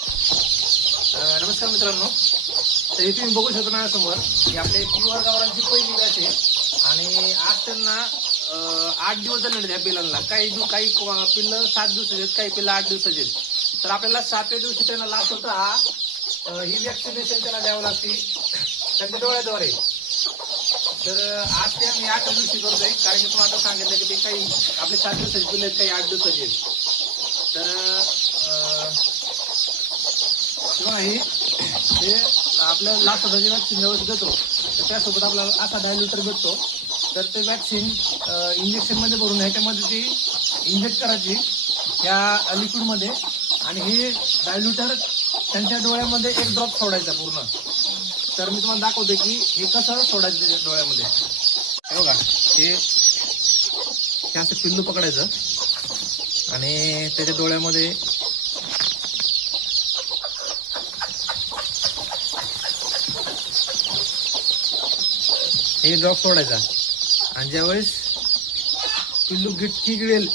नमस्कार मित्रांनो. तर इथे तुम्ही बघू शकता समोर की आपल्या पिवर गावरांची पहिली बॅच आहे. आणि आज त्यांना आठ दिवस झाले त्या पिलांना. काही दिव- काही पिल्लं सात दिवसाचे आहेत काही पिल्लं आठ दिवसाचे आहेत. तर आपल्याला सातव्या दिवशी त्यांना लास्ट होता हा ही वॅक्सिनेशन त्यांना द्यावं लागते. त्यांच्या डोळ्याद्वारे. तर आज ते आम्ही आठ दिवशी करतोय. कारण की तुम्हाला आता सांगितलं की ते काही आपले सात दिवसाचे पिल्लं आहेत काही आठ दिवसाचे आहेत. तर किंवा हे हे आपल्या लास्ट होताची वॅक्सिन व्यवस्थित देतो तर त्यासोबत आपल्याला असा डायल्युटर भेटतो. तर ते वॅक्सिन इंजेक्शनमध्ये भरून ह्याच्यामध्ये ती इंजेक्ट करायची त्या लिक्विडमध्ये आणि हे डायल्युटर त्यांच्या डोळ्यामध्ये एक ड्रॉप सोडायचा पूर्ण. तर मी तुम्हाला दाखवतो की हे कसं सोडायचं त्याच्या डोळ्यामध्ये. हे बघा हे हे असं पिल्लू पकडायचं. आणि त्याच्या डोळ्यामध्ये हे ड्रॉप सोडायचा. आणि ज्यावेळेस पिल्लू गिटकी गिळेल